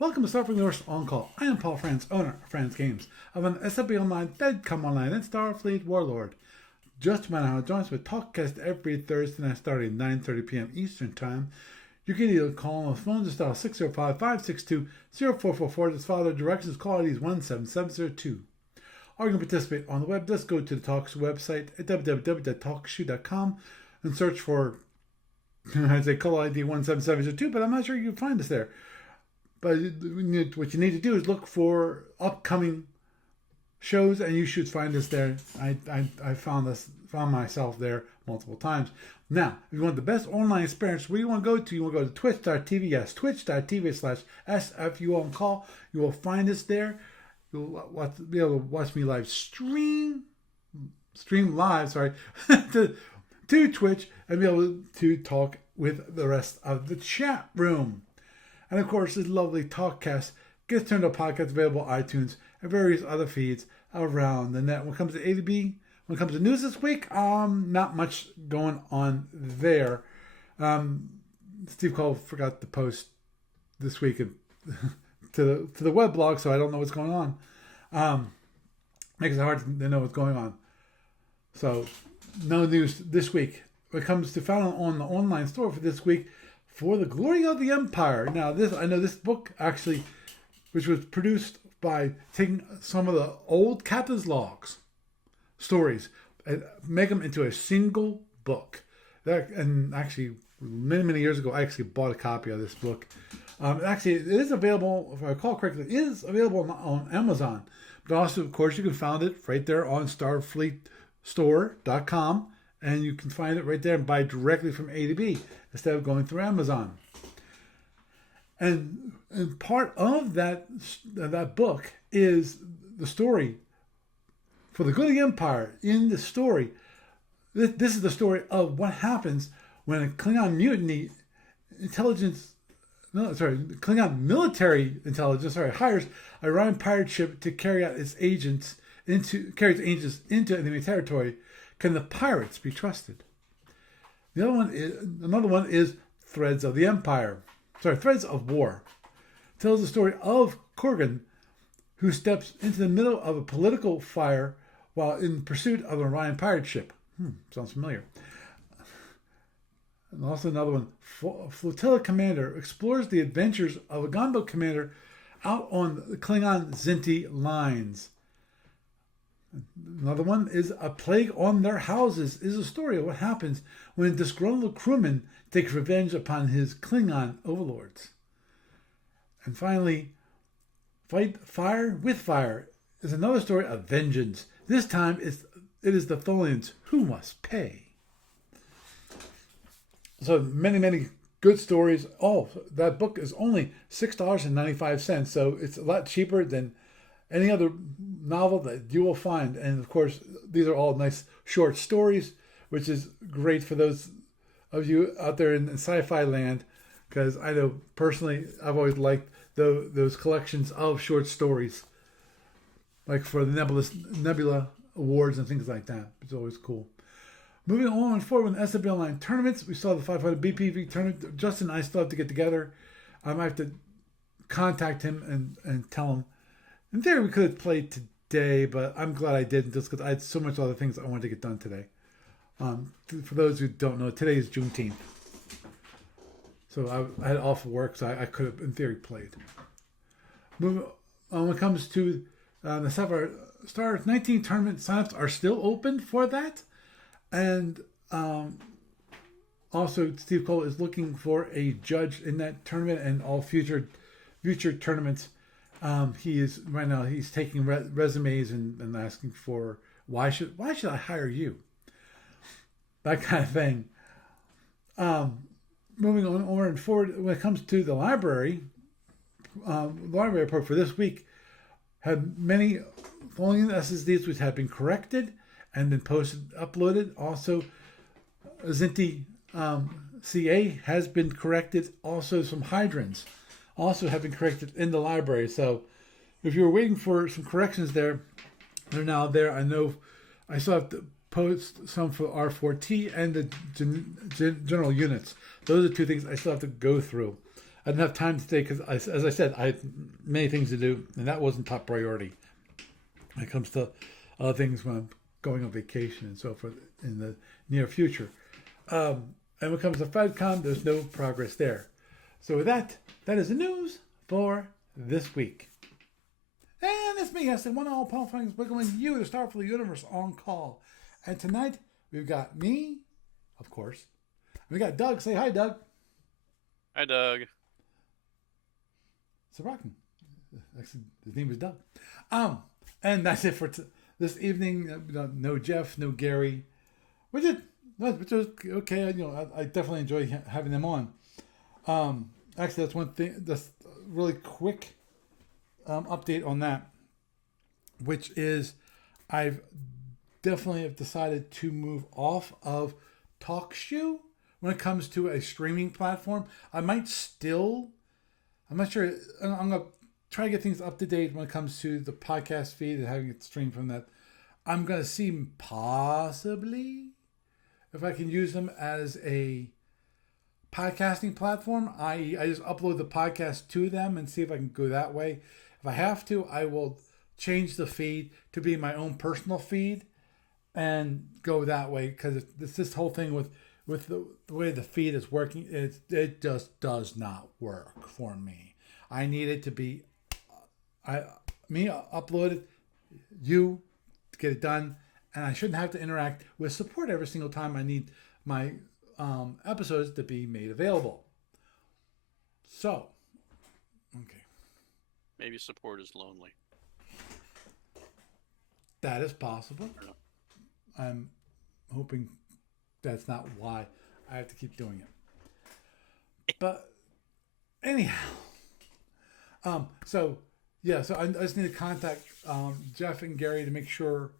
Welcome to Starfleet Universe On Call. I am Paul Franz, owner of Franz Games. I'm an SFB Online, Deadcom Online, and Starfleet Warlord. Just a minute how to join us with TalkCast every Thursday night starting at 9:30 p.m. Eastern Time. You can either call on the phone just dial 605-562-0444. Just follow the directions. Call IDs 17702. Or you can participate on the web. Just go to the Talks website at www.talkshoe.com and search for, I'd say call ID 17702, but I'm not sure you can find us there. But what you need to do is look for upcoming shows, and you should find us there. I found myself there multiple times. Now, if you want the best online experience, where you want to go to? You want to go to twitch.tv. Yes, twitch.tv/SFU-on-call. You will find us there. You'll be able to watch me live stream live, to Twitch, and be able to talk with the rest of the chat room. And of course, this lovely TalkCast gets turned to podcast available on iTunes and various other feeds around the net. When it comes to ADB, when it comes to news this week, not much going on there. Steve Cole forgot to post this week to the web blog, so I don't know what's going on. Makes it hard to know what's going on. So, no news this week. When it comes to found on the online store for this week, For the Glory of the Empire. Now, I know this book actually, which was produced by taking some of the old captain's logs stories and make them into a single book. And actually, many years ago, I actually bought a copy of this book. Actually, it is available, if I recall correctly, it is available on Amazon. But also, of course, you can find it right there on starfleetstore.com. And you can find it right there and buy directly from A to B instead of going through Amazon. And part of that book is the story for the good of the Empire. In the story, this is the story of what happens when a Klingon Klingon military intelligence hires a Orion pirate ship to carry out its agents into enemy territory. Can the pirates be trusted? Another one is Threads of the Empire. Threads of War. Tells the story of Kurgan, who steps into the middle of a political fire while in pursuit of an Orion pirate ship. Sounds familiar. And also another one, Flotilla Commander explores the adventures of a gunboat commander out on the Klingon Zinti lines. Another one is A Plague on Their Houses, is a story of what happens when a disgruntled crewman takes revenge upon his Klingon overlords. And finally, Fight Fire with Fire is another story of vengeance. This time it is the Tholians who must pay. So many good stories. Oh, that book is only $6.95, so it's a lot cheaper than any other novel that you will find. And of course, these are all nice short stories, which is great for those of you out there in sci-fi land, because I know personally I've always liked those collections of short stories, like for the Nebula Awards and things like that. It's always cool. Moving on forward with SFB Online tournaments, we saw the 500 BPV tournament. Justin and I still have to get together. I might have to contact him and tell him. In theory, we could have played today, but I'm glad I didn't, just because I had so much other things I wanted to get done today. For those who don't know, today is Juneteenth. So I had off work, so I could have, in theory, played. Moving on, when it comes to the Sapphire Star 19 tournament, signups are still open for that. And also, Steve Cole is looking for a judge in that tournament and all future tournaments. He's taking resumes and asking for why should I hire you? That kind of thing. Moving on forward, when it comes to the library report for this week had many volume SSDs which have been corrected and then uploaded. Also, Zinti CA has been corrected. Also, some hydrants also have been corrected in the library. So if you were waiting for some corrections there, they're now there. I know I still have to post some for R4T and the general units. Those are two things I still have to go through. didn't have time today because, as I said, I had many things to do, and that wasn't top priority when it comes to other things when I'm going on vacation and so forth in the near future. And when it comes to FedCon, there's no progress there. So with that, that is the news for this week. And it's me, Eston, one all Paul Franks, welcoming you to Starfleet Universe on call. And tonight, we've got me, of course. We got Doug. Say hi, Doug. Hi, Doug. Sorokin. Actually, his name is Doug. And that's it for this evening. No Jeff, no Gary. Which is okay. I definitely enjoy having them on. Actually, that's one thing. That's really quick update on that, which is I've definitely have decided to move off of TalkShoe when it comes to a streaming platform. I might still, I'm not sure. I'm gonna try to get things up to date when it comes to the podcast feed and having it streamed from that. I'm gonna see possibly if I can use them as a podcasting platform, i.e., I just upload the podcast to them and see if I can go that way. If I have to, I will change the feed to be my own personal feed and go that way because it's this whole thing with the way the feed is working. It just does not work for me. I need it to be me upload it, you get it done, and I shouldn't have to interact with support every single time I need my episodes to be made available. So, okay. Maybe support is lonely. That is possible. I'm hoping that's not why I have to keep doing it. But anyhow, so I just need to contact Jeff and Gary to make sure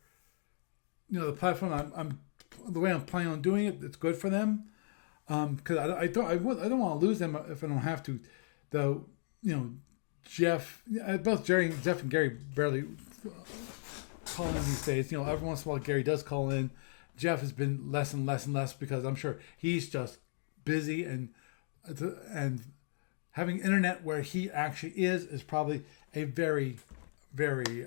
the platform I'm the way I'm planning on doing it, it's good for them. Because I don't want to lose them if I don't have to. Though Jeff, both Jeff and Gary barely call in these days. Every once in a while Gary does call in. Jeff has been less and less and less because I'm sure he's just busy and having internet where he actually is probably a very, very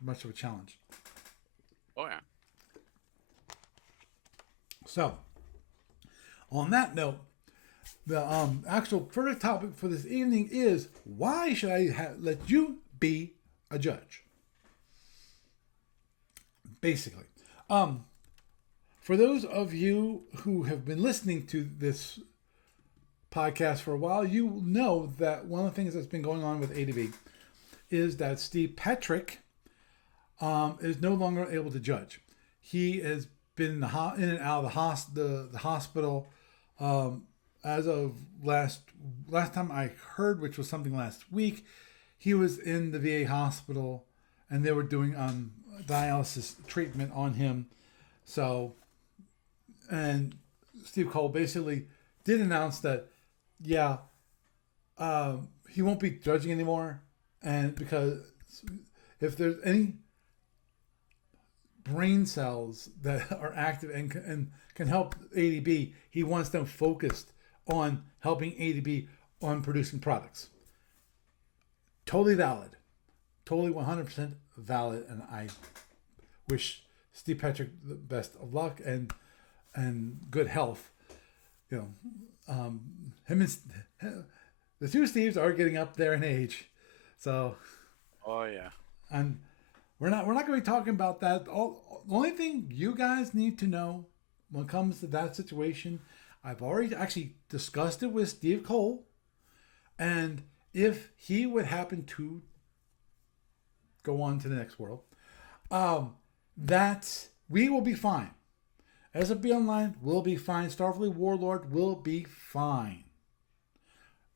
much of a challenge. Oh yeah. So, on that note, the actual further topic for this evening is why should I let you be a judge? Basically, for those of you who have been listening to this podcast for a while, you know that one of the things that's been going on with ADB is that Steve Petrick is no longer able to judge. He has been in and out of the hospital as of last time I heard, which was something last week. He was in the VA hospital and they were doing dialysis treatment on him. So, and Steve Cole basically did announce that, he won't be judging anymore, and because if there's any brain cells that are active and can help ADB, he wants them focused on helping ADB on producing products. Totally valid. Totally 100% valid, and I wish Steve Petrick the best of luck and good health. Him and the two Steves are getting up there in age, so. Oh yeah. And we're not going to be talking about that. The only thing you guys need to know when it comes to that situation, I've already actually discussed it with Steve Cole, and if he would happen to go on to the next world, that we will be fine. SFB Online will be fine. Starfleet Warlord will be fine.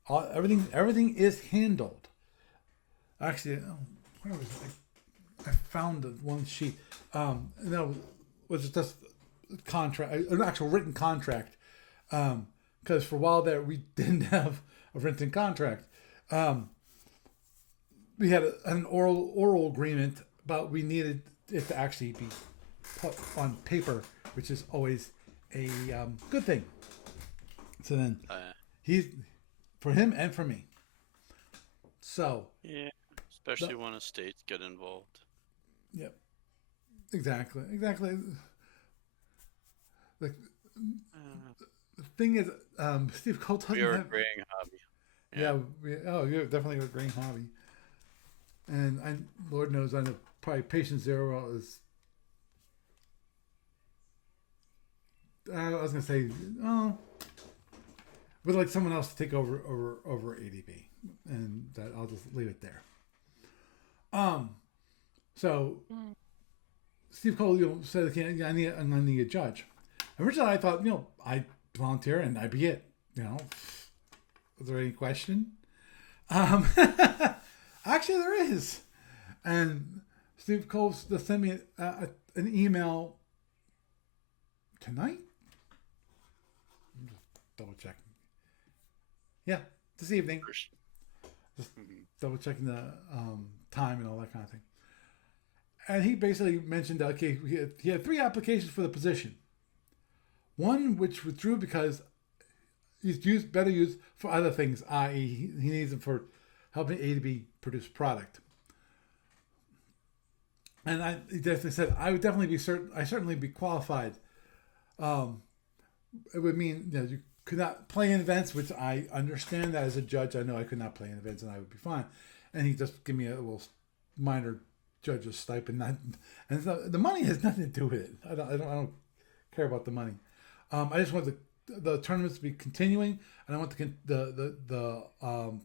Everything is handled. Actually, where was it? I found the one sheet. Was just a contract, an actual written contract. Because for a while there, we didn't have a written contract. We had an oral agreement, but we needed it to actually be put on paper, which is always a good thing. So then for him and for me. So, Yeah. Especially when estates get involved. yep, exactly. The, Uh, the thing is, Steve Cole we doesn't are a have. graying hobby. Yeah. Yeah, you're definitely a great hobby. And Lord knows, I know probably patient zero is. I was gonna say, oh, would like someone else to take over ADB, and that I'll just leave it there. So Steve Cole, said, okay, I'm gonna need a judge. Originally, I thought, I'd volunteer and I'd be it. Was there any question? Um, Actually, there is. And Steve Cole just sent me an email tonight. I'm just double checking. Yeah, this evening. Just double checking the time and all that kind of thing. And he basically mentioned that, okay, he had 3 applications for the position. One which withdrew because he's better used for other things, i.e., he needs them for helping ADB produce product. And he definitely said, I would definitely be certainly be qualified. It would mean you could not play in events, which I understand that as a judge. I know I could not play in events and I would be fine. And he just gave me a little minor judge's stipend. And so the money has nothing to do with it. I don't care about the money. I just want the tournaments to be continuing, and I want the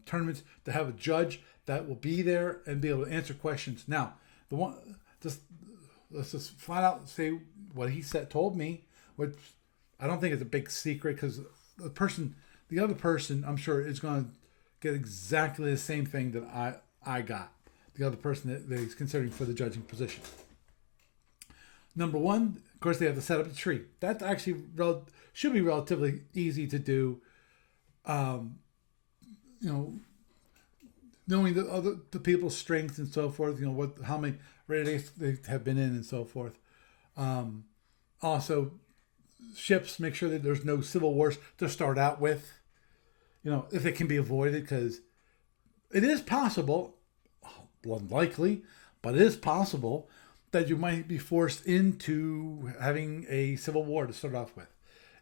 tournaments to have a judge that will be there and be able to answer questions. Now, let's just flat out say what he told me, which I don't think is a big secret, because the other person, I'm sure, is going to get exactly the same thing that I got. The other person that he's considering for the judging position. Number one, of course, they have to set up a tree. That actually should be relatively easy to do. Knowing the people's strengths and so forth. How many races they have been in and so forth. Also, ships, make sure that there's no civil wars to start out with. If it can be avoided, because it is possible, unlikely, but it is possible that you might be forced into having a civil war to start off with.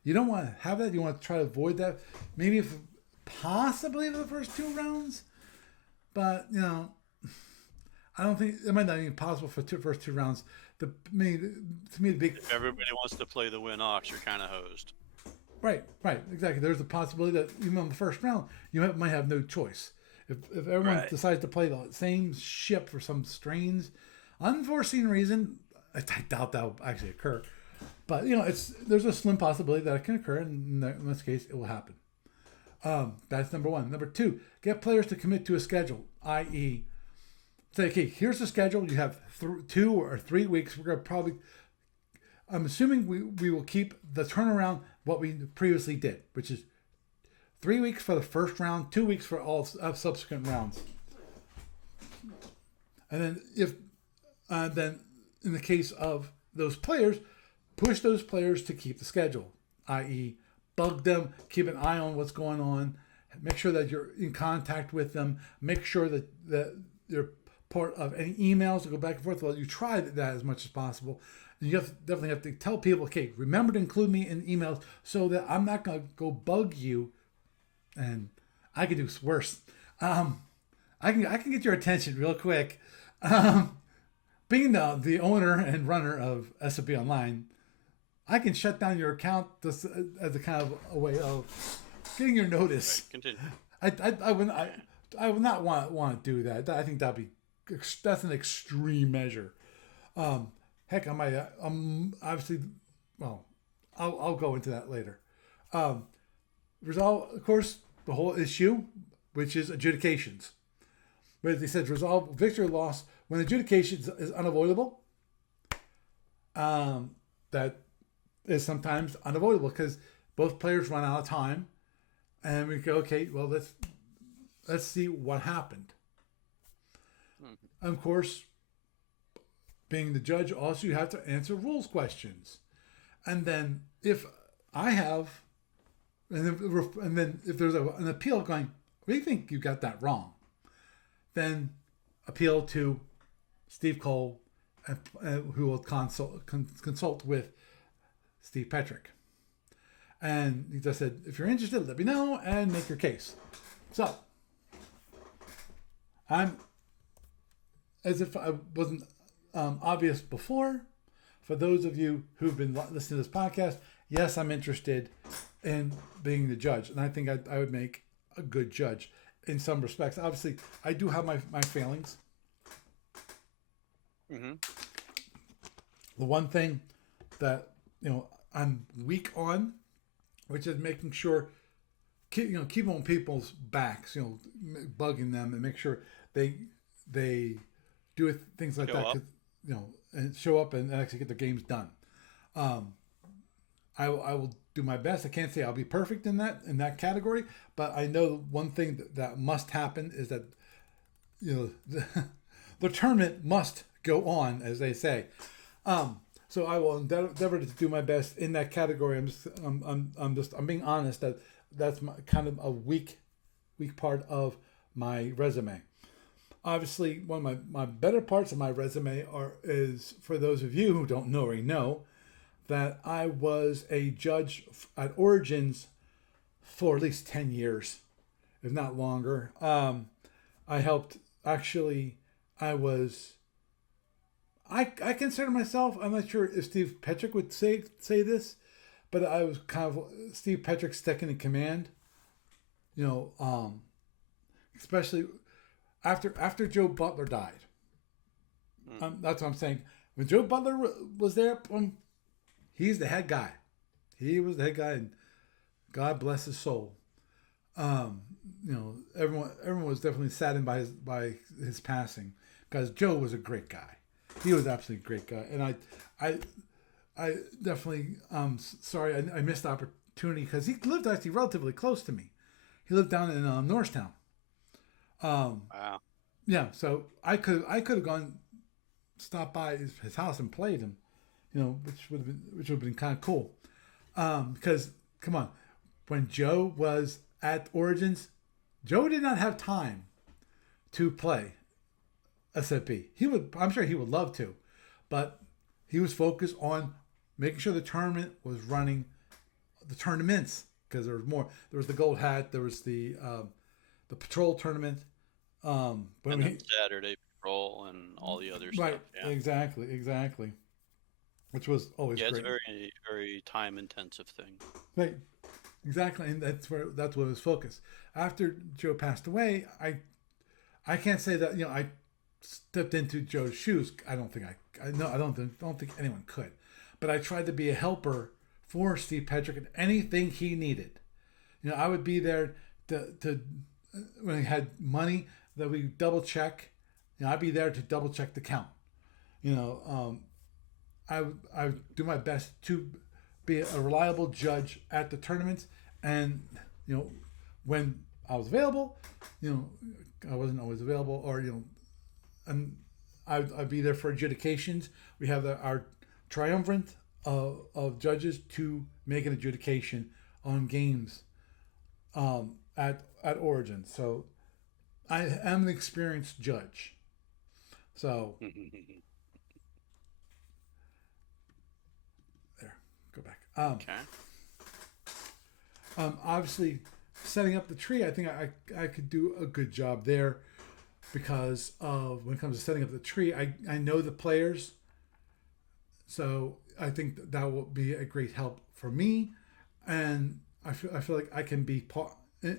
You don't want to have that. You want to try to avoid that. Maybe if possibly the first 2 rounds, but I don't think it might not even be possible for first 2 rounds. To me, the big. If everybody wants to play the win ox, you're kind of hosed. Right, exactly. There's a possibility that even on the first round, you might have no choice. If everyone decides to play the same ship for some strange, unforeseen reason, I doubt that will actually occur. But there's a slim possibility that it can occur, and in this case, it will happen. That's number one. Number 2, get players to commit to a schedule, i.e., say, okay, here's the schedule. You have 2 or 3 weeks. We're going to I'm assuming we will keep the turnaround what we previously did, which is 3 weeks for the first round, 2 weeks for all subsequent rounds. And then then in the case of those players, push those players to keep the schedule, i.e., bug them, keep an eye on what's going on, make sure that you're in contact with them, make sure that you're part of any emails that go back and forth. Well, you try that as much as possible. And you definitely have to tell people, okay, remember to include me in emails so that I'm not going to go bug you. And I can do worse. I can get your attention real quick. Being the owner and runner of SFB Online, I can shut down your account just as a kind of a way of getting your notice. Right, continue. I would not want to do that. I think that's an extreme measure. Heck, I might. Obviously, well, I'll go into that later. Resolve, of course, the whole issue, which is adjudications. But they said resolve victory or loss when adjudication is unavoidable. That is sometimes unavoidable because both players run out of time, and we go, okay, well, let's see what happened. Mm-hmm. Of course, being the judge, also you have to answer rules questions, and then if I have, and then if there's an appeal going we think you got that wrong. Then appeal to Steve Cole, who will consult with Steve Petrick. And he just said, if you're interested, let me know and make your case. So, I'm, as if I wasn't obvious before, for those of you who've been listening to this podcast, yes, I'm interested in being the judge. And I think I would make a good judge in some respects. Obviously, I do have my failings. Mm-hmm. The one thing that, I'm weak on, which is making sure, keep on people's backs, bugging them and make sure they do things like Show that, up. and show up and actually get their games done. I will do my best. I can't say I'll be perfect in that category, but I know one thing that must happen is that the tournament must go on, as they say. So I will endeavor to do my best in that category. I'm being honest that that's kind of a weak part of my resume. Obviously, one of my better parts of my resume is for those of you who don't know already know that I was a judge at Origins for at least 10 years, if not longer. I helped, actually, I consider myself, I'm not sure if Steve Petrick would say this, but I was kind of Steve Petrick's second in command. Especially after Joe Butler died. That's what I'm saying. When Joe Butler was there, he's the head guy. He was the head guy, and God bless his soul. Everyone was definitely saddened by his passing because Joe was a great guy. He was absolutely a great guy, and I definitely sorry I missed the opportunity because he lived actually relatively close to me. He lived down in Norristown. Wow. Yeah, so I could have gone, stopped by his house and played him, which would have been kind of cool. Because come on, when Joe was at Origins, Joe did not have time to play SFP. I'm sure he would love to, but he was focused on making sure the tournament was running, the tournaments, because there was more. There was the Gold Hat. There was the Patrol tournament. And then Saturday Patrol and all the other Right, stuff. Yeah. exactly, which was always Yeah, it's a great. very, very time intensive thing. Right, exactly, and that's what it was focused. After Joe passed away, I can't say that I stepped into Joe's shoes. I don't think I no I don't think anyone could, but I tried to be a helper for Steve Petrick and anything he needed. I would be there to when he had money that we double check. I'd be there to double check the count. I would do my best to be a reliable judge at the tournaments, and when I was available, I wasn't always available, or and I'd be there for adjudications. We have our triumvirate of judges to make an adjudication on games at Origin. So I am an experienced judge. So there, go back. Okay. Obviously, setting up the tree, I think I could do a good job there because of when it comes to setting up the tree, I know the players, so I think that will be a great help for me, and I feel like I can be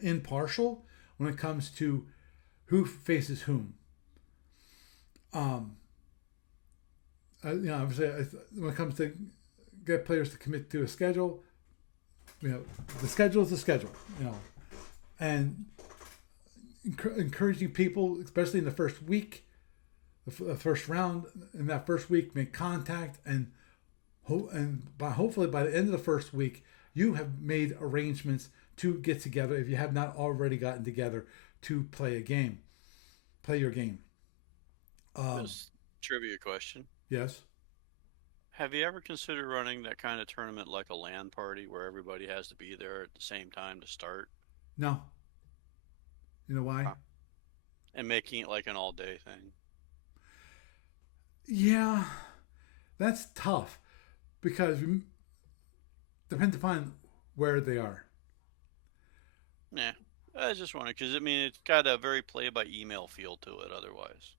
impartial when it comes to who faces whom. Obviously, when it comes to get players to commit to a schedule, the schedule is the schedule, and encouraging people, especially in the first week, the first round, in that first week, make contact, and hopefully by the end of the first week, you have made arrangements to get together if you have not already gotten together to play your game. Just trivia question. Yes. Have you ever considered running that kind of tournament like a LAN party where everybody has to be there at the same time to start? No. You know why? Huh. And making it like an all-day thing. Yeah, that's tough because depends upon where they are. Yeah. I just wanted because I mean it's got a very play-by-email feel to it. Otherwise,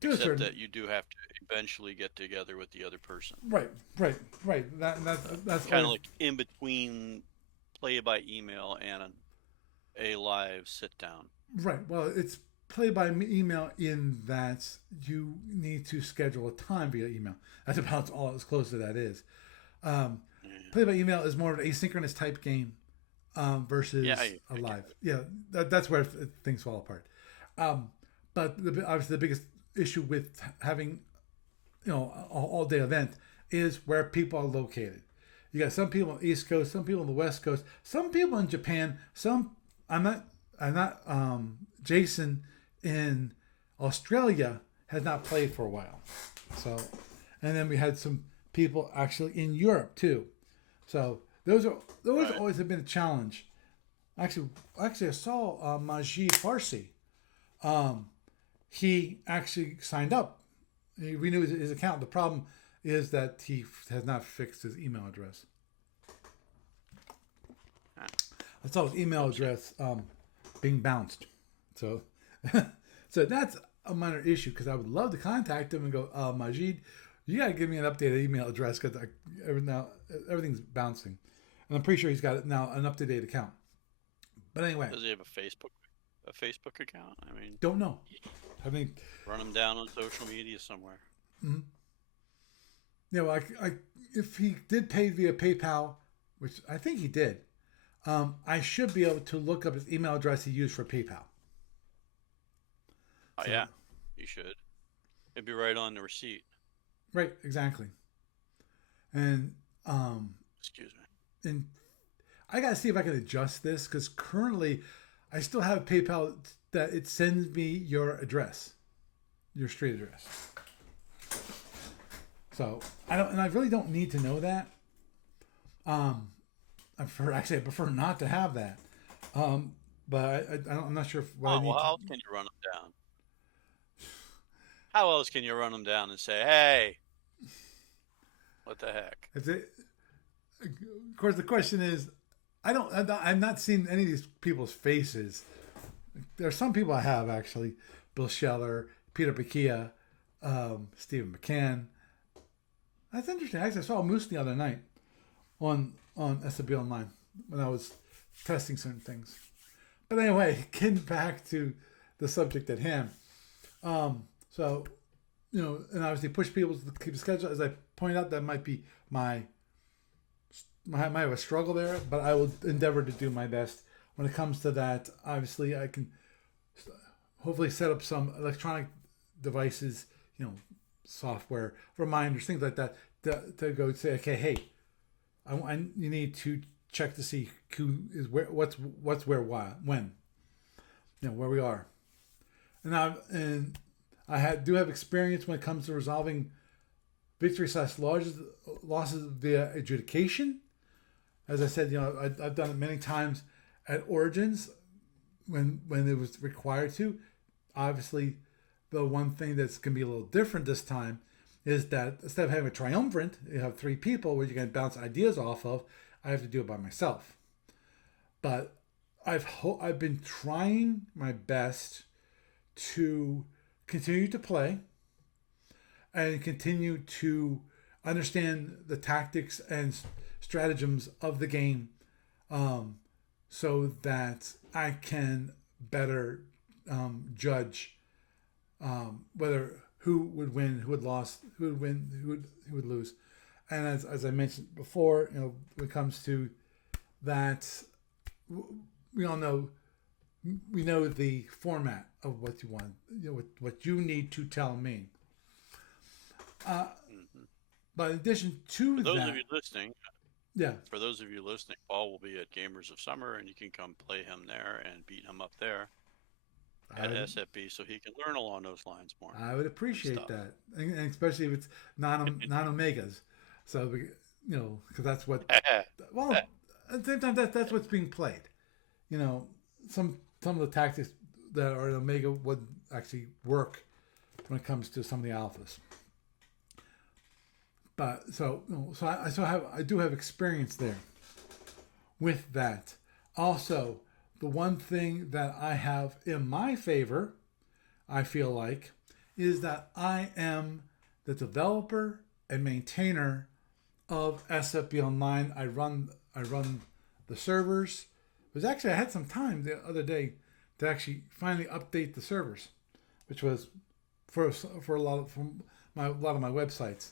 To a except certain that you do have to eventually get together with the other person. right, right, right. That's Kind of always like in between play-by-email and a live sit-down. right. Well, it's play by email in that you need to schedule a time via email. That's about all as close to that is. Um, Yeah. Play by email is more of an asynchronous type game Yeah, versus a I get live. it. Yeah, that's where things fall apart. Um, but obviously, the biggest issue with having all day event is where people are located. You got some people on the East Coast, some people on the West Coast, some people in Japan. Some I'm not Jason in Australia has not played for a while. So, and then we had some people actually in Europe too. So those Right. always have been a challenge. Actually, I saw Majid Farsi. He actually signed up. He renewed his account. The problem is that he has not fixed his email address. Huh. I saw his email Whoopsie. address being bounced. So, so that's a minor issue because I would love to contact him and go, Majid, you got to give me an updated email address because now everything's bouncing, and I'm pretty sure he's got it now an up to date account. But anyway, Does he have a Facebook account? I mean, don't know. I mean, run him down on social media somewhere. if he did pay via PayPal, which I think he did, I should be able to look up his email address he used for PayPal. Oh So, yeah, you should. It'd be right on the receipt. right, exactly. And Excuse me. and I gotta see if I can adjust this because currently I still have PayPal that it sends me your address, your street address. So I don't, and I really don't need to know that. I prefer not to have that. But I'm not sure what I Oh well, need to. how else can you run them down? How else can you run them down and say, "Hey, what the heck?" If it, of course, the question is, I've not seen any of these people's faces. There are some people I have actually: Bill Scheller, Peter Bakia, Stephen McCann. That's interesting. Actually, I saw Moose the other night on SB Online when I was testing certain things. But anyway, getting back to the subject at hand. So, and obviously push people to keep a schedule. As I pointed out, that might be might have a struggle there, but I will endeavor to do my best when it comes to that. Obviously, I can hopefully set up some electronic devices, software reminders, things like that, to go say, okay, hey, you need to check to see who is where, what's where, why, when, where we are. And I do have experience when it comes to resolving victory slash losses via adjudication. As I said, I've done it many times at Origins when it was required to. Obviously, the one thing that's going to be a little different this time is that instead of having a triumvirate, you have three people where you can bounce ideas off of. I have to do it by myself. But I've been trying my best to continue to play and continue to understand the tactics and stratagems of the game, so that I can better judge whether who would win, who would lose, who would win, who would lose. And as I mentioned before, when it comes to that, we all know we know the format of what you want, what you need to tell me. Hmm. But in addition For to those of that, you listening, yeah, Paul will be at Gamers of Summer, and you can come play him there and beat him up there I at would SFB, so he can learn along those lines more I would and appreciate stuff. that, and especially if it's non omegas. So because that's what, well, at the same time that's what's being played. You know, some some of the tactics that are in Omega would actually work when it comes to some of the alphas. But I do have experience there with that. Also, the one thing that I have in my favor, I feel like, is that I am the developer and maintainer of SFB Online. I run the servers. It was actually I had some time the other day to actually finally update the servers, which was for a lot of my websites,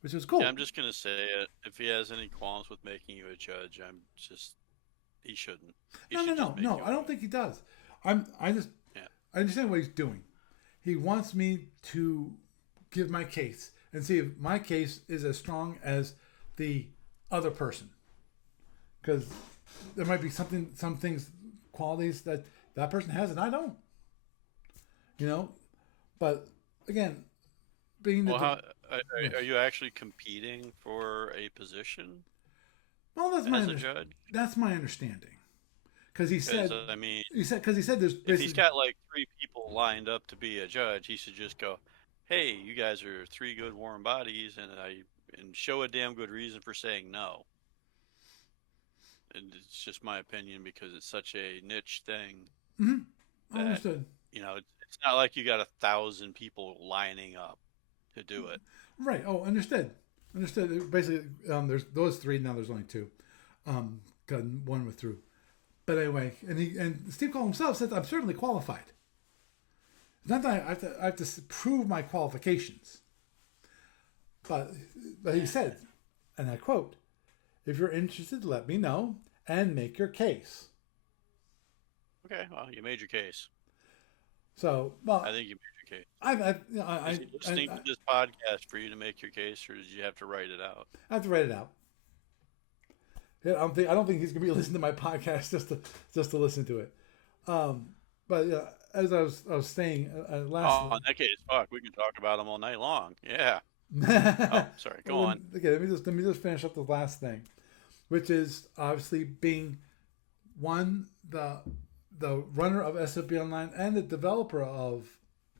which was Yeah, cool. I'm just gonna say it. If he has any qualms with making you a judge, he shouldn't. He No, no, should just no, make no. you I a don't judge. think he does. Yeah. I understand what he's doing. He wants me to give my case and see if my case is as strong as the other person, because there might be some things, qualities that person has and I don't. You know, but again, being Well, the how are you actually competing for a position well, as a judge? that's my understanding. Because he Because said I mean, there's if he's basically got like three people lined up to be a judge, he should just go, "Hey, you guys are three good warm bodies, and show a damn good reason for saying no." And it's just my opinion because it's such a niche thing that understood. it's not like you got 1,000 people lining up to do it. Right. Oh, understood. Understood. Basically, there's those three. Now there's only two. 'Cause one withdrew. But anyway, and Steve Cole himself said, "I'm certainly qualified. It's not that I have to prove my qualifications." But he said, and I quote, "If you're interested, let me know and make your case." Okay, well, you made your case. So, I well, think you made your case. Is he listening to I this podcast for you to make your case, or did you have to write it out? have to write it out. Yeah, I don't think he's gonna be listening to my podcast just to listen to it. But as I was saying Oh, lastly, in that case, fuck, we can talk about them all night long. Yeah. Oh, well, sorry. Go on. okay, let me just finish up the last thing, which is obviously being one the runner of SFB Online and the developer of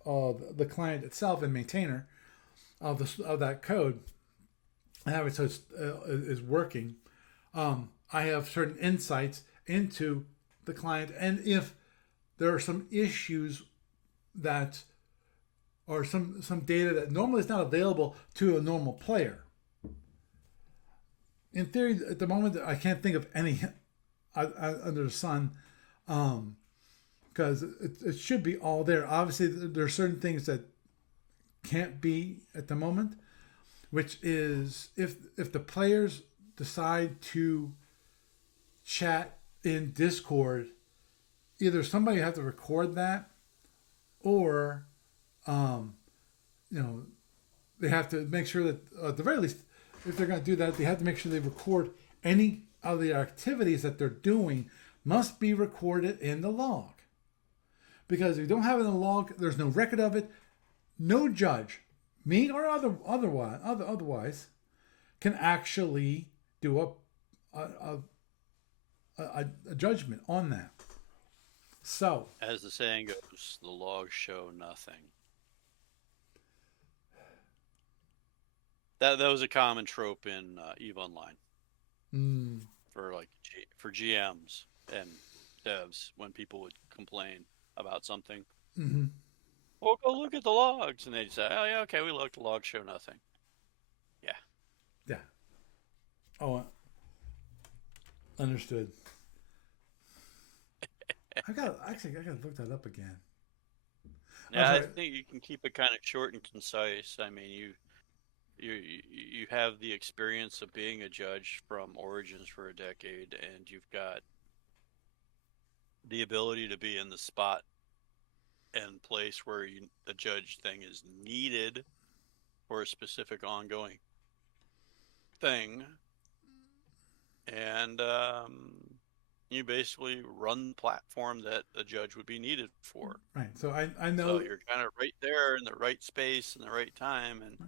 the client itself and maintainer of that code and how it is working. I have certain insights into the client, and if there are some issues that or some data that normally is not available to a normal player. In theory, at the moment, I can't think of any under the sun, because it should be all there. Obviously, there are certain things that can't be at the moment, which is if the players decide to chat in Discord, either somebody has to record that, or um, you know, they have to make sure that at the very least, if they're going to do that, they have to make sure they record any of the activities that they're doing must be recorded in the log. Because if you don't have it in the log, there's no record of it. No judge, me or otherwise, can actually do a judgment on that. So, As the saying goes, the logs show nothing. That was a common trope in EVE Online mm, for for GMs and devs when people would complain about something. mm-hmm, Well, go look at the logs, and they'd say, "Oh yeah, okay, we looked. The logs show nothing." Yeah. yeah. Oh, understood. I got to look that up again. I'm Yeah, I sorry. think you can keep it kind of short and concise. I mean, you have the experience of being a judge from Origins for a decade, and you've got the ability to be in the spot and place where the judge thing is needed for a specific ongoing thing, and you basically run the platform that a judge would be needed for. Right. So I So know. you're kind of right there in the right space and the right time, and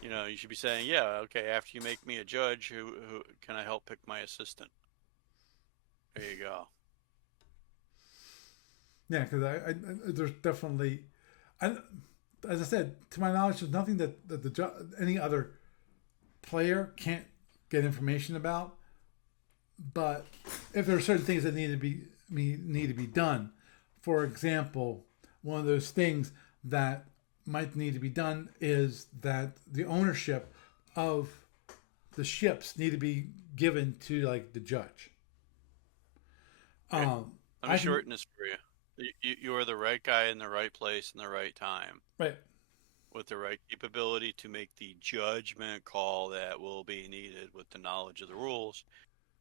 you should be saying, "Yeah, okay. After you make me a judge, who can I help pick my assistant?" There you go. Yeah, because there's definitely, I, as I said, to my knowledge, there's nothing that any other player can't get information about. But if there are certain things that need to be done, for example, one of those things that might need to be done is that the ownership of the ships need to be given to like the judge. Okay. Let me I can shorten this for you. You are the right guy in the right place in the right time right, with the right capability to make the judgment call that will be needed with the knowledge of the rules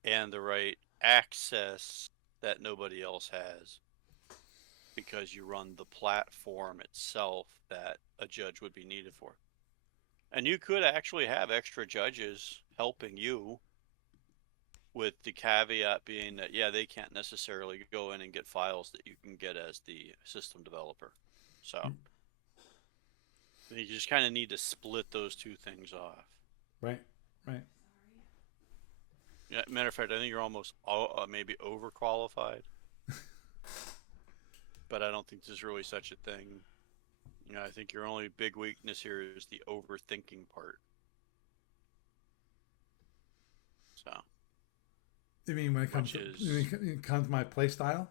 and the right access that nobody else has because you run the platform itself that a judge would be needed for. And you could actually have extra judges helping you with the caveat being that, yeah, they can't necessarily go in and get files that you can get as the system developer. So you just kind of need to split those two things off. right, right. Yeah, matter of fact, I think you're almost maybe overqualified, but I don't think there's really such a thing. I think your only big weakness here is the overthinking part. So, You mean when it comes which to is, my play style?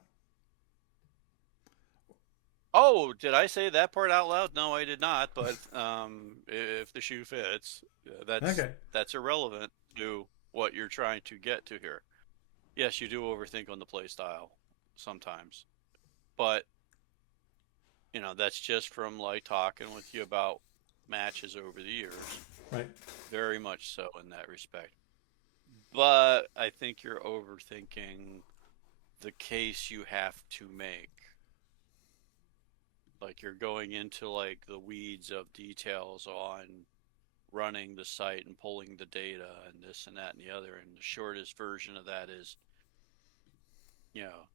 oh, did I say that part out loud? No, I did not. But if the shoe fits, that's Okay, that's irrelevant to what you're trying to get to here. Yes, you do overthink on the play style sometimes, but that's just from like talking with you about matches over the years. right, Very much so in that respect. But I think you're overthinking the case you have to make. Like you're going into like the weeds of details on running the site and pulling the data and this and that and the other. And the shortest version of that is, you know,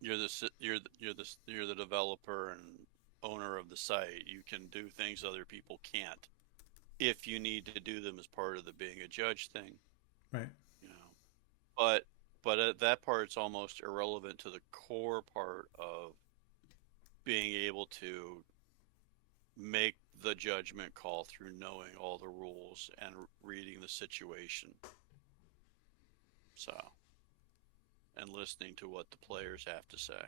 you're the developer and owner of the site. You can do things other people can't if you need to do them as part of the being a judge thing, right, you know. But that part's almost irrelevant to the core part of being able to make the judgment call through knowing all the rules and reading the situation. So, and listening to what the players have to say.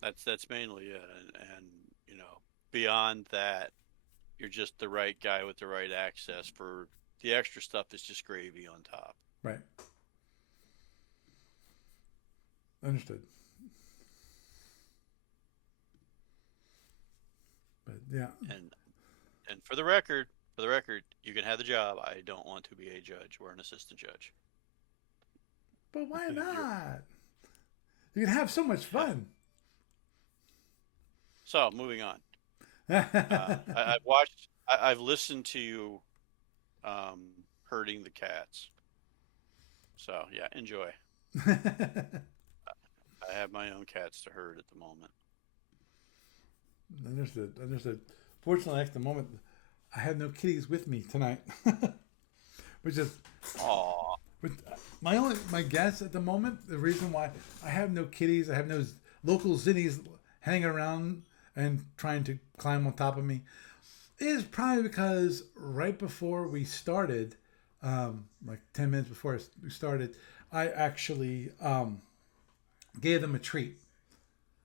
That's mainly it. And beyond that, you're just the right guy with the right access for the extra stuff is just gravy on top. right. Understood. But yeah, And and for the record, you can have the job. I don't want to be a judge or an assistant judge. but why You're not? You can have so much yeah. fun. So moving on. Understood. I've watched. I've listened to you herding the cats. So yeah, enjoy. I have my own cats to herd at the moment. Understood. Fortunately, at the moment, I have no kitties with me tonight, which is Aw, with my guess at the moment. The reason why I have no kitties, I have no local zinnies hanging around and trying to climb on top of me, is probably because right before we started, like 10 minutes before we started, I actually gave them a treat.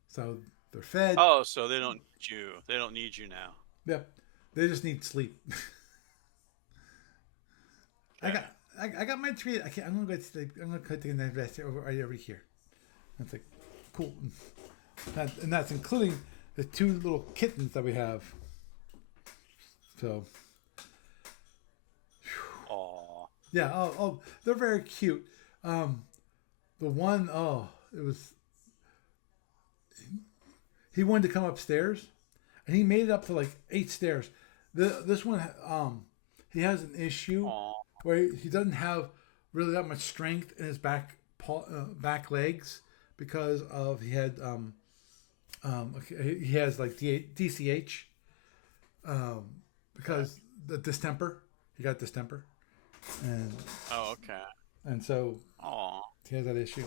So they're fed. oh, so they don't need you. They don't need you now. Yep. They just need sleep. I Okay. got I got my treat. I'm gonna go to sleep. I'm gonna go take a rest over here. That's like cool. And that's including the two little kittens that we have. So Aw. yeah, they're very cute. The one, it was he wanted to come upstairs, and he made it up to like 8 stairs. This one, he has an issue Aw. where he doesn't have really that much strength in his back legs because of he has like DCH Okay. because the distemper. He got distemper, and Oh, okay. and so Aw. he has that issue.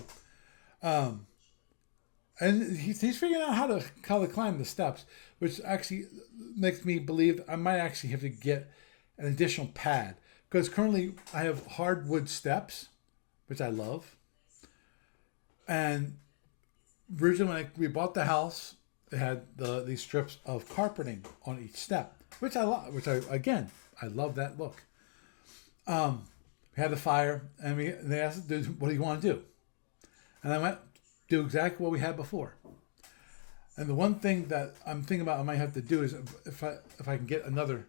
and he's figuring out how to climb the steps, which actually makes me believe I might actually have to get an additional pad because currently I have hardwood steps, which I love. And originally, when we bought the house, it had these strips of carpeting on each step, which I love. Which I love that look. We had the fire, and they asked, "Dude, what do you want to do?" And I went, "Do exactly what we had before." And the one thing that I'm thinking about I might have to do is if I can get another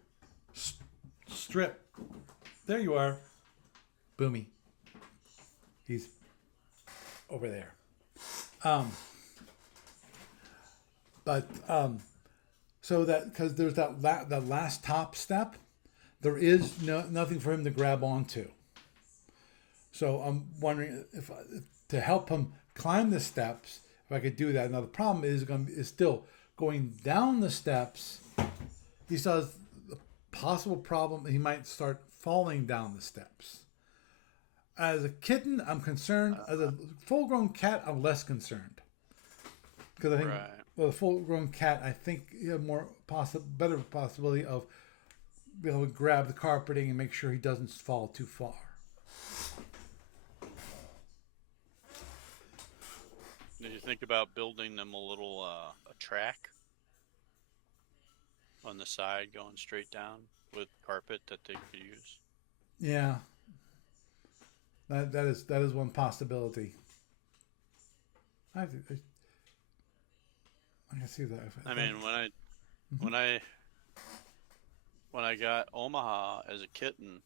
strip. There you are, Boomy. He's over there. But so that because there's that last top step, there is nothing for him to grab onto. So I'm wondering if to help him climb the steps, if I could do that. Now the problem is still going down the steps. He still has the possible problem he might start falling down the steps. As a kitten, I'm concerned. As a full-grown cat, I'm less concerned because I think with a full-grown cat, I think you have better possibility of being able to grab the carpeting and make sure he doesn't fall too far. Did you think about building them a little a track on the side going straight down with carpet that they could use? Yeah, that is one possibility. I can see that. I mean, when I when I got Omaha as a kitten,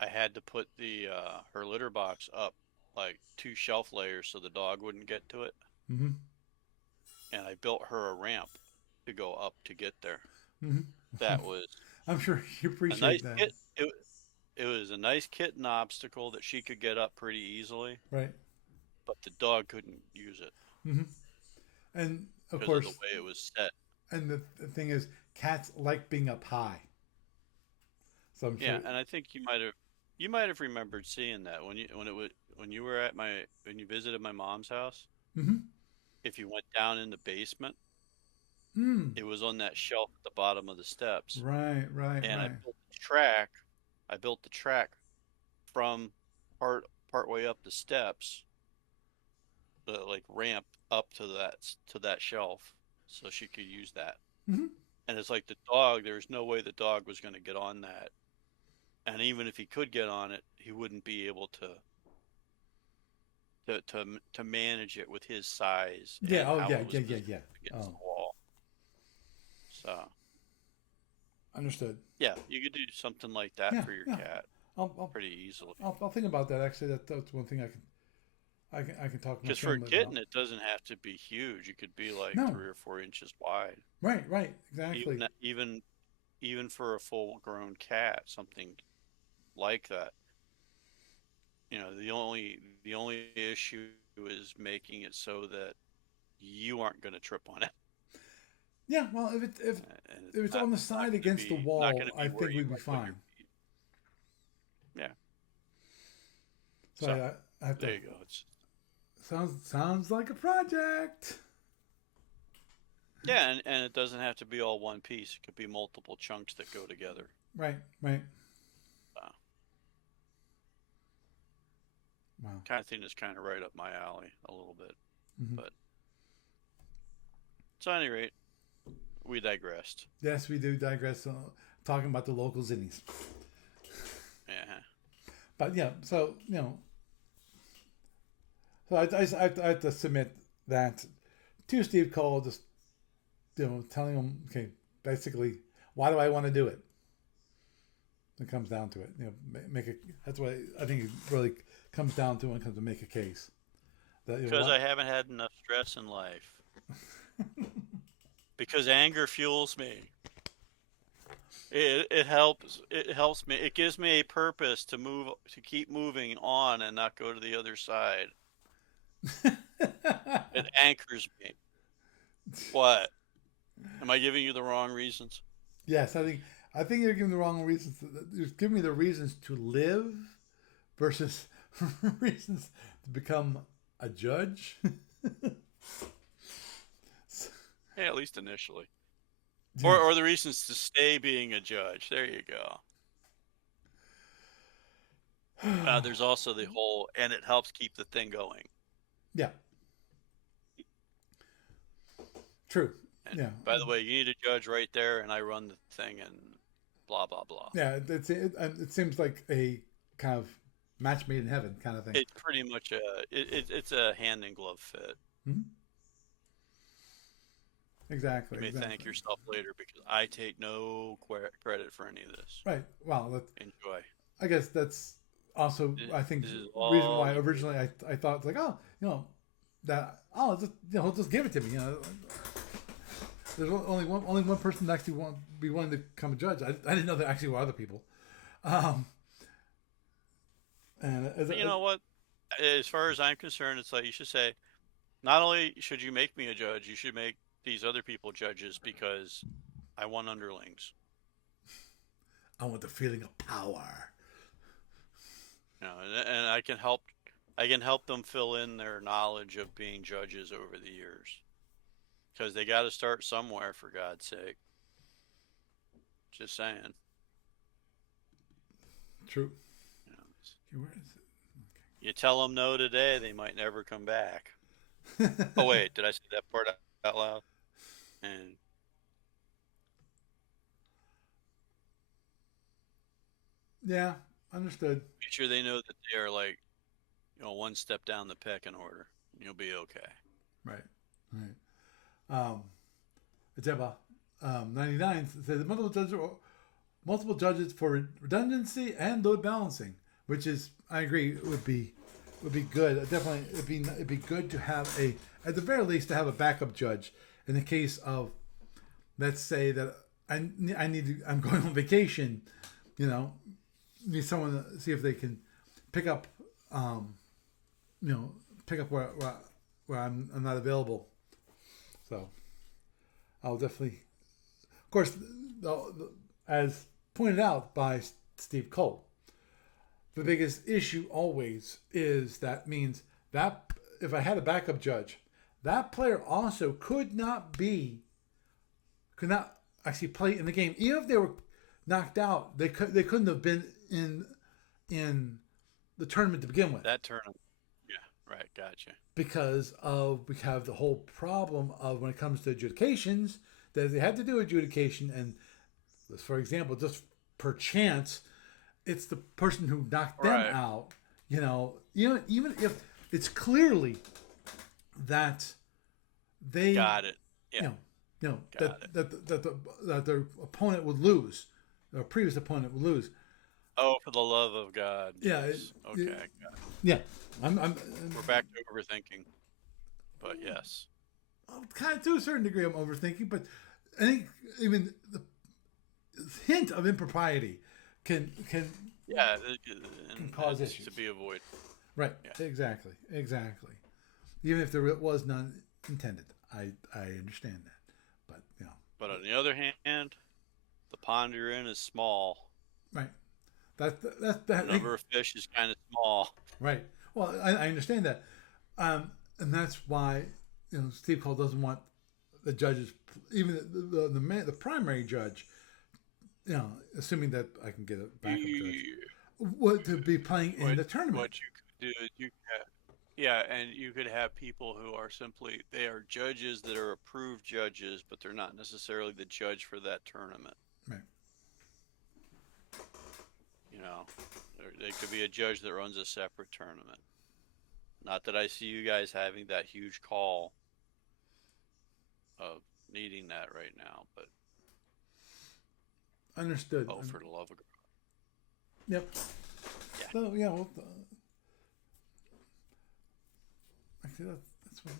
I had to put the her litter box up like 2 shelf layers so the dog wouldn't get to it, Mm-hmm. and I built her a ramp to go up to get there. Mm-hmm. That was I'm sure you a appreciate nice that. it was a nice kitten obstacle that she could get up pretty easily, Right. but the dog couldn't use it Mm-hmm. And of because of the course, way it was set. and the thing is, cats like being up high. So I'm Yeah, sure. and I think you might have remembered seeing that when you were at my when you visited my mom's house. Mm-hmm. If you went down in the basement, Mm. it was on that shelf at the bottom of the steps, Right. Right. and Right. I built the track from part way up the steps, the like ramp up to that shelf, so she could use that. Mm-hmm. And it's like the dog. There's no way the dog was going to get on that, and even if he could get on it, he wouldn't be able to manage it with his size Yeah. and Oh, how yeah. it was Yeah. Yeah. positioned Yeah. against the Oh, wall. So understood. yeah, you could do something like that Yeah. for your Yeah. cat I'll, I'll, pretty easily. I'll think about that. Actually, that's one thing I can talk to my Because for a family about. kitten, it doesn't have to be huge. It could be like No. 3 or 4 inches wide. Right. Right. Exactly. Even for a full-grown cat, something like that. The only issue is making it so that you aren't going to trip on it, Yeah. Well, if it's if and if it's it's on the not side going to against the be not going wall, to be I where think you we'd be might put your fine. feet. Yeah. So So I have there to. you go. It's Sounds like a project. Yeah, and it doesn't have to be all one piece. It could be multiple chunks that go together. Right. Right. Uh, Wow. kind of thing that's kind of right up my alley a little bit. Hmm. But so, at any rate, we digressed. Yes, we do digress. Talking about the local zinies, Yeah. but yeah. So I have to submit that to Steve Cole, just telling him, okay, basically, why do I want to do it? It comes down to it. Make it. That's what I think it really comes down to when it comes to make a case. That Because I haven't had enough stress in life. Because anger fuels me. It helps. It helps me. It gives me a purpose to keep moving on and not go to the other side. It anchors me. What? Am I giving you the wrong reasons? Yes, I think you're giving the wrong reasons. You're giving me the reasons to live versus reasons to become a judge. Yeah, at least initially. Yeah. Or the reasons to stay being a judge. There you go. There's also the whole, and it helps keep the thing going. Yeah. True. And Yeah. by the way, you need a judge right there, and I run the thing, and blah blah blah. Yeah. It seems like a kind of match made in heaven kind of thing. It's pretty much it's a hand in glove fit. Hmm. Exactly. You may thank Exactly. yourself later because I take no credit for any of this. Right. Well, Enjoy. I guess that's also, I think, This is reason all why you. originally I thought like, oh, that, just, he'll just give it to me. There's only one person that actually be willing to become a judge. I didn't know there actually were other people. Um, and But you know what? As far as I'm concerned, it's like you should say, not only should you make me a judge, you should make these other people judges because I want underlings. I want the feeling of power. And I can help them fill in their knowledge of being judges over the years because they got to start somewhere, for God's sake. Just saying. True. You know, Okay, where is you tell them no today, they might never come back. it? Oh wait, did I say that part out loud? And Yeah, understood. be sure they know that they are like, one step down the pecking order. You'll be okay. Right. Right. Um, Jeba, 99 says multiple judges for redundancy and load balancing, which is, I agree, would be good. Definitely, it'd be good to have at the very least, to have a backup judge in the case of, let's say that I'm going on vacation, you know, need someone to see if they can pick up, um, pick up where I'm not available. So I'll definitely, of course, as pointed out by Steve Cole, the biggest issue always is that means that if I had a backup judge, that player also could not actually play in the game. Even if they were knocked out, they couldn't have been in the tournament to begin with, That tournament. Yeah, right. Gotcha. because we have the whole problem of when it comes to adjudications, that they have to do adjudication, and for example, just per chance, it's the person who knocked them Right. out. Even if it's clearly that they, Got it. you Yeah. know, that Got it. that their opponent would lose, their previous opponent would lose. Oh, for the love of God. Yeah, Yes. Okay. Got it. yeah. I'm We're back to overthinking. But yes. kind of, to a certain degree, I'm overthinking, but I think even the hint of impropriety can Yeah. can And cause that's issues. to be avoided. Right. Yeah. Exactly. Even if there was none intended, I understand that, but But on the other hand, the pond you're in is small. right. That's The number of fish is kind of small. right. Well, I understand that, and that's why Steve Cole doesn't want the judges, even the primary judge, assuming that I can get a backup judge, to be playing in What the tournament. what you could do is yeah, and you could have people who are simply they are judges that are approved judges, but they're not necessarily the judge for that tournament. Right. You know, they could be a judge that runs a separate tournament. Not that I see you guys having that huge call of needing that right now, but Understood. oh, for the love of God. Yep. Yeah. So yeah, well, actually, that's what.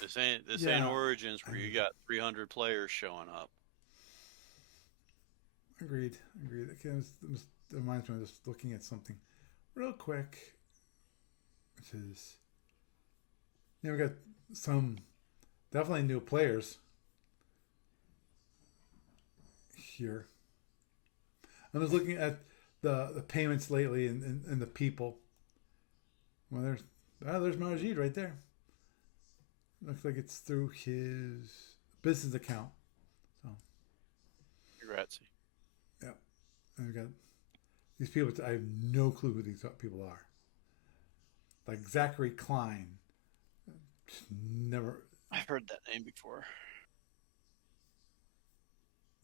This ain't Yeah. Origins where you got 300 players showing up. Agreed. Okay, it reminds me of just looking at something real quick, which is, we got some definitely new players here. I'm just looking at the payments lately and the people. Well, there's Marajid right there. Looks like it's through his business account. So, Congrats. yeah. And we got these people. I have no clue who these people are. Like Zachary Klein. Just never. I've heard that name before.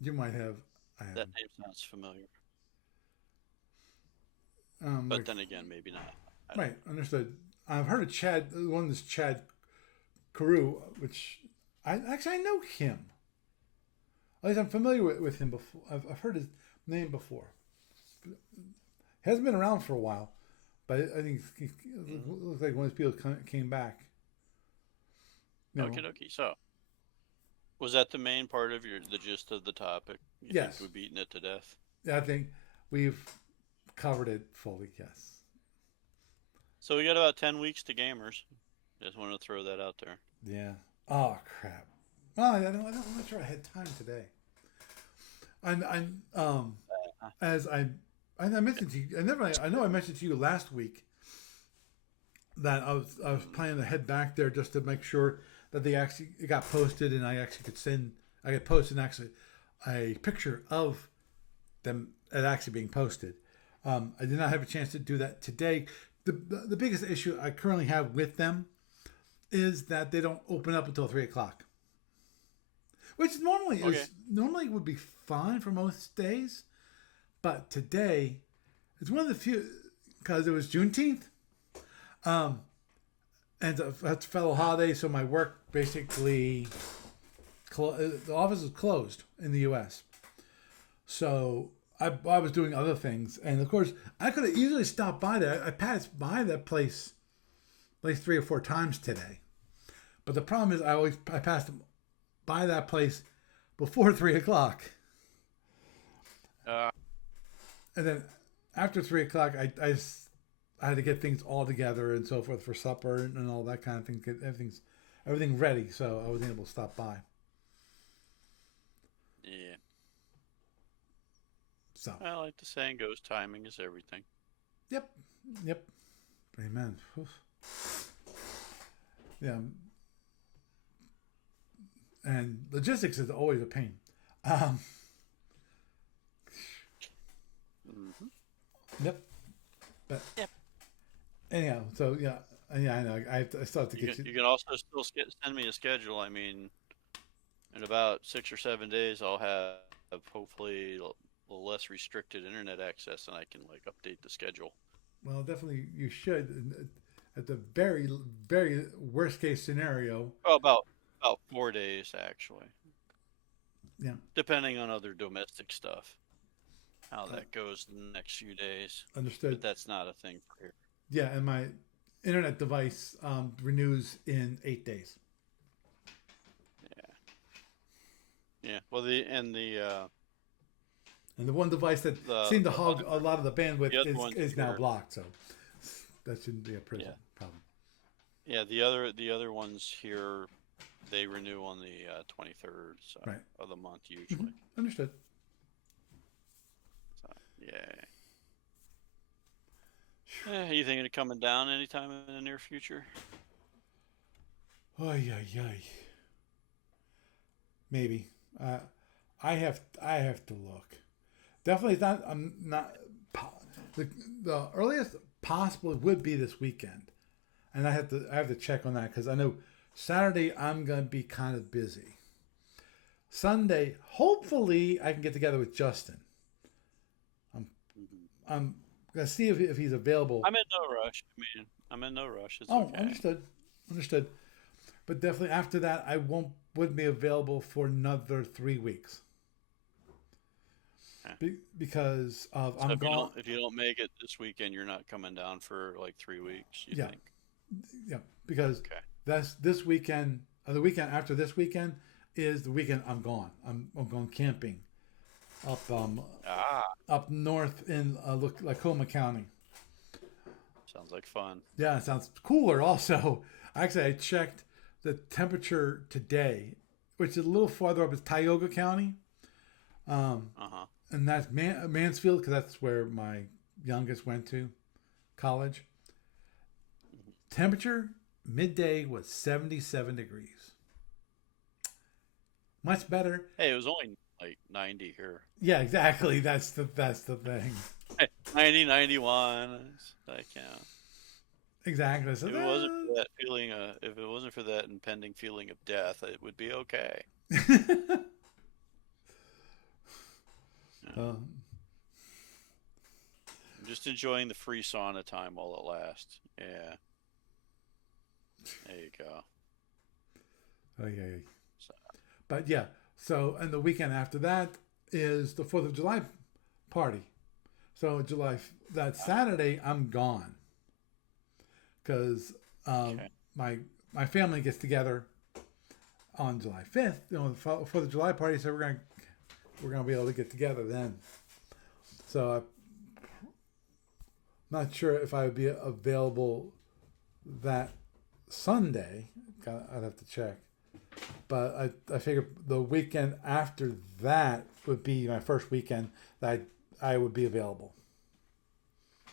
You might have. I That haven't. name sounds familiar. But Like, then again, maybe not. I don't right, understood. I've heard of Chad. One is Chad Carew, which I know him. At least I'm familiar with him before. I've heard his name before. He hasn't been around for a while, but I think it looks like one of his people came back. You know. know, Okay, okay. So, was that the main part of the gist of the topic? You think yes, we've beaten it to death? I think we've covered it fully. Yes. So we got about 10 weeks to gamers. Just want to throw that out there. Yeah. Oh crap. Well, I'm not sure I had time today. I'm as I mentioned to you. I know I mentioned to you last week that I was planning to head back there just to make sure that it got posted and I actually could send. I could post actually a picture of them it actually being posted. I did not have a chance to do that today. The biggest issue I currently have with them is that they don't open up until 3 o'clock, which normally would be fine for most days, but today it's one of the few because it was Juneteenth, and that's a fellow holiday, so my work basically the office is closed in the U.S. So I was doing other things, and of course I could have easily stopped by there. I passed by that place like 3 or 4 times today. But the problem is, I passed by that place before 3 o'clock, Uh, and then after 3 o'clock, I had to get things all together and so forth for supper and all that kind of thing. Get everything ready, so I wasn't able to stop by. yeah. So, Well, like the saying goes, timing is everything. yep, yep, amen. Yeah, and logistics is always a pain. Um, Mm-hmm. yep, but Yep. anyhow, so yeah, I know. I still have to get you. You can also still send me a schedule. I mean, in about 6 or 7 days, I'll have hopefully a little less restricted internet access, and I can like update the schedule. Well, definitely you should. At the very, very worst case scenario, Oh, about 4 days actually, yeah, depending on other domestic stuff. How uh, that goes the next few days, but understood. that's not a thing for here. Yeah, and my internet device renews in 8 days. Yeah, yeah. Well, the And the one device that the seemed to hog a lot of the bandwidth the other ones is now here, blocked, so that shouldn't be a yeah, problem. yeah. The other ones here, they renew on the 23rd Right. of the month usually. Understood. So yeah. You thinking of coming down anytime in the near future? Ay, ay, ay. Maybe. I have to look. Definitely not. I'm not. The earliest possible would be this weekend, and I have to check on that because I know Saturday I'm gonna be kind of busy. Sunday, hopefully, I can get together with Justin. I'm Mhm. I'm gonna see if he's available. I'm in no rush. I mean, I'm in no rush. It's Oh, okay. understood. But definitely after that, I wouldn't be available for another 3 weeks Yeah. because of So I'm gone. if you don't make it this weekend, you're not coming down for like 3 weeks. You Yeah, think? yeah, because Okay. that's this weekend. The weekend after this weekend is the weekend I'm gone. I'm going camping up Ah, up north in Lacoma County. sounds like fun. Yeah, it sounds cooler. Also, actually, I checked the temperature today, which is a little farther up. It's Tioga County, Uh huh. and that's Mansfield because that's where my youngest went to college. Temperature Midday was 77 degrees. Much better. Hey, it was only like 90 here. Yeah, exactly. That's the thing. 90, 91. I count. Exactly. So If it wasn't for that feeling, if it wasn't for that impending feeling of death, it would be okay. Yeah. um, I'm just enjoying the free sauna time while it lasts. Yeah, there you go. okay. So, But yeah. So and the weekend after that is the 4th of July party. So that Saturday I'm gone because okay. my family gets together on July 5th. The 4th of July party. So we're gonna be able to get together then. So I'm not sure if I would be available that Sunday. I'd have to check. But I figure the weekend after that would be my first weekend that I would be available.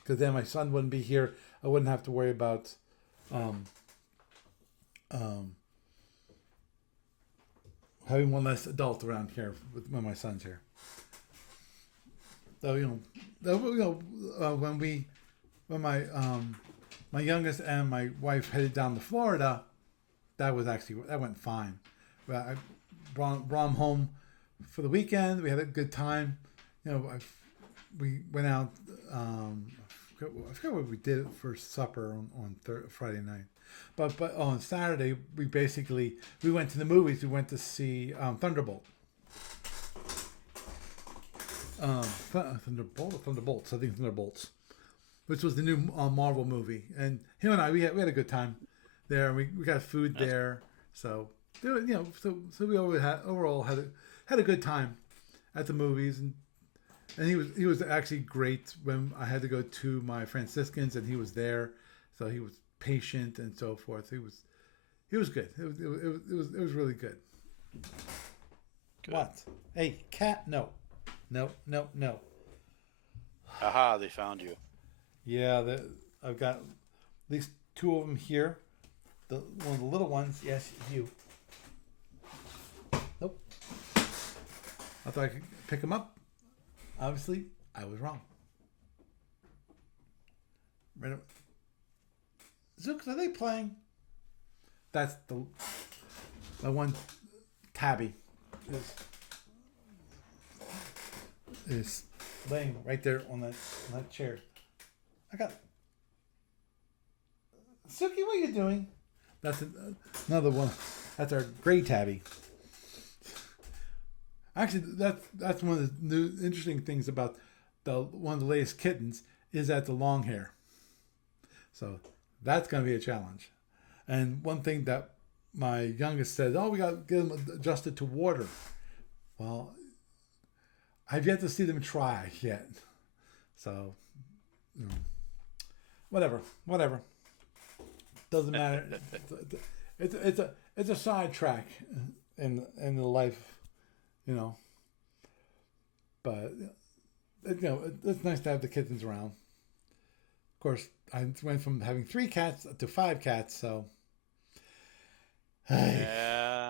Because then my son wouldn't be here. I wouldn't have to worry about um, um, having one less adult around here when my son's here. So when my youngest and my wife headed down to Florida, that went fine. I brought him home for the weekend. We had a good time. We went out. I forgot what we did for supper on Friday night, but on Saturday we went to the movies. We went to see Thunderbolt. Thunderbolts. I think Thunderbolts, which was the new Marvel movie. And him and I, we had a good time there. We got food That's there, so so we overall had a good time at the movies, and he was actually great when I had to go to my Franciscans, and he was there, so he was patient and so forth. He was good. It was really good. good. What? Hey, cat? No, no, no, no. Aha, they found you. Yeah, I've got at least two of them here. One of the little ones. Yes, you. Nope. I thought I could pick them up. Obviously, I was wrong. Zooks, are they playing? That's the one. Tabby is laying right there on that chair. I got Suki. What are you doing? That's another one. That's our gray tabby. Actually, that's one of the new interesting things about one of the latest kittens is that the long hair. So that's going to be a challenge. And one thing that my youngest said, "Oh, we got to get them adjusted to water." Well, I've yet to see them try yet. So, you know, whatever. Doesn't matter. It's a sidetrack in the life, you know. But it's nice to have the kittens around. Of course, I went from having 3 cats to 5 cats, so Yeah.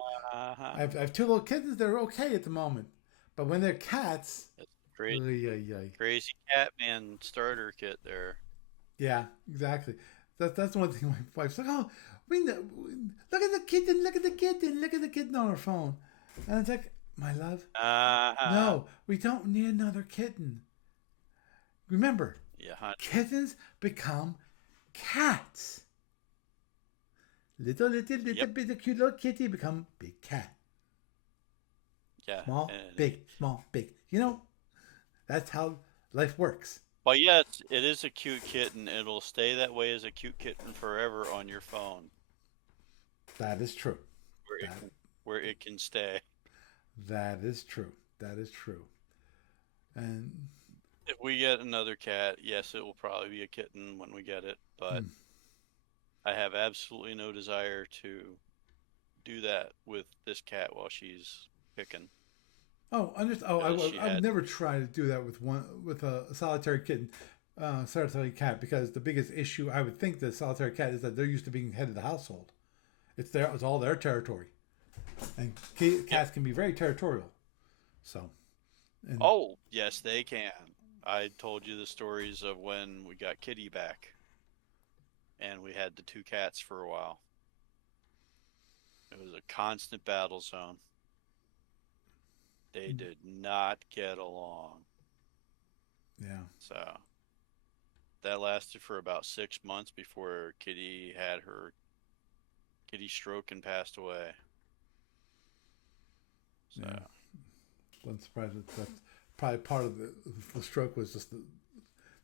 I have 2 little kittens. They're okay at the moment, but when they're cats, That's great. ay, ay, ay. Crazy Catman starter kit there. Yeah, exactly. That's one thing my wife's like, oh, look at the kitten, look at the kitten, look at the kitten on her phone, and it's like, my love, Uh-huh. no, we don't need another kitten. Remember, Yeah, honey. kittens become cats. Little Yep. bit of cute little kitty become big cat. Yeah. Small, And big, small, big. That's how life works. but yes, it is a cute kitten. It'll stay that way as a cute kitten forever on your phone, That is true. where it That can, where it can stay. that is true. That is true. And If we get another cat, yes, it will probably be a kitten when we get it. But mm, I have absolutely no desire to do that with this cat while she's picking, oh, because she I would had. never try to do that with a solitary kitten. solitary cat, because the biggest issue I would think the solitary cat is that they're used to being head of the household. It's all their territory, and Yep. cats can be very territorial. So, and Oh, yes, they can. I told you the stories of when we got Kitty back and we had the two cats for a while. It was a constant battle zone. They did not get along. yeah, So that lasted for about 6 months before Kitty had her kitty stroke and passed away. So yeah. I'm surprised that's probably part of the stroke was just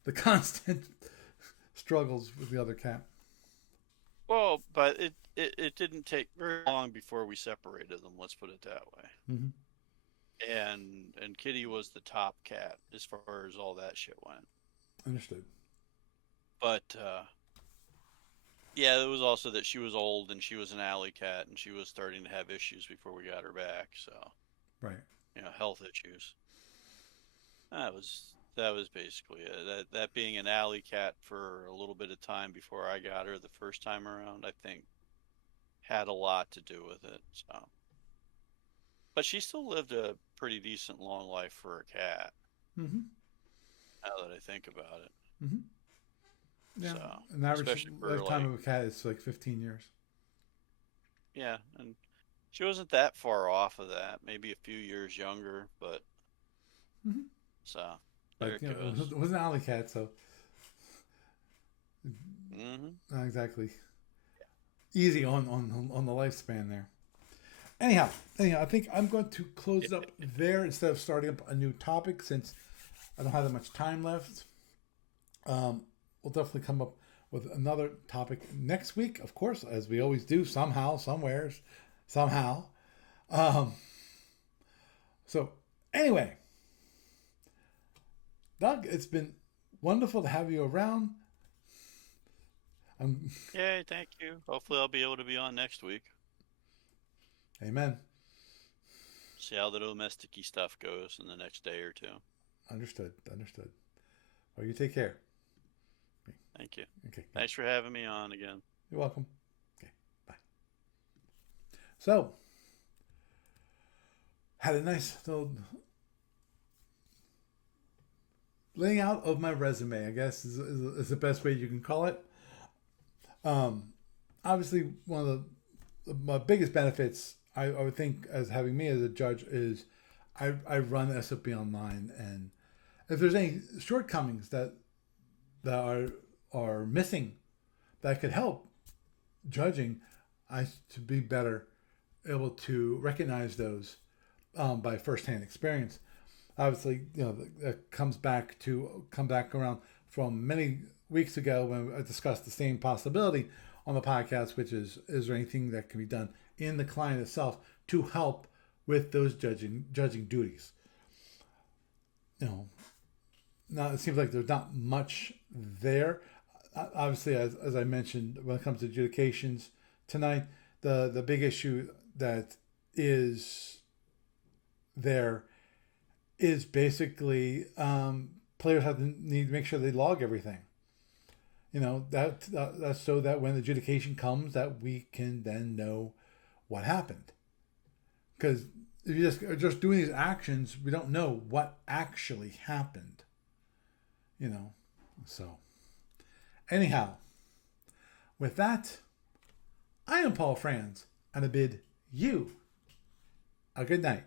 the constant struggles with the other cat. well, but it didn't take very long before we separated them, let's put it that way. Mm-hmm. And Kitty was the top cat as far as all that shit went. Understood. But yeah, it was also that she was old and she was an alley cat and she was starting to have issues before we got her back. So, Right. health issues. That was basically it. That being an alley cat for a little bit of time before I got her the first time around, I think had a lot to do with it. So, but she still lived a pretty decent long life for a cat. Mm-hmm. Now that I think about it. Mm-hmm. Yeah. So, An average especially for lifetime like, of a cat is like 15 years. yeah, and she wasn't that far off of that. Maybe a few years younger, but Mm-hmm. so there But it goes. it was an alley cat, so Hmm. not exactly easy on the lifespan there. Anyhow, I think I'm going to close up there instead of starting up a new topic, since I don't have that much time left. We'll definitely come up with another topic next week, of course, as we always do, somehow, somewheres, somehow. Um, so, anyway, Doug, it's been wonderful to have you around. Um, Yay, thank you. Hopefully, I'll be able to be on next week. Amen. See how the domestic stuff goes in the next day or two. Understood. Understood. Well, you take care. Thank you. Okay. Thanks for having me on again. You're welcome. Okay. Bye. So, had a nice little laying out of my resume, I guess, is the best way you can call it. Um, Obviously, one of my biggest benefits, I would think, as having me as a judge is I run SOP online, and if there's any shortcomings that are missing that could help judging, I to be better able to recognize those by firsthand experience. Obviously, that come back around from many weeks ago when I discussed the same possibility on the podcast, which is there anything that can be done in the client itself to help with those judging duties? Now it seems like there's not much there. Obviously, as I mentioned, when it comes to adjudications tonight, the big issue that is there is basically players need to make sure they log everything. That's so that when the adjudication comes, that we can then know what happened. Because if you are just doing these actions, we don't know what actually happened. So anyhow, with that, I am Paul Franz, and I bid you a good night.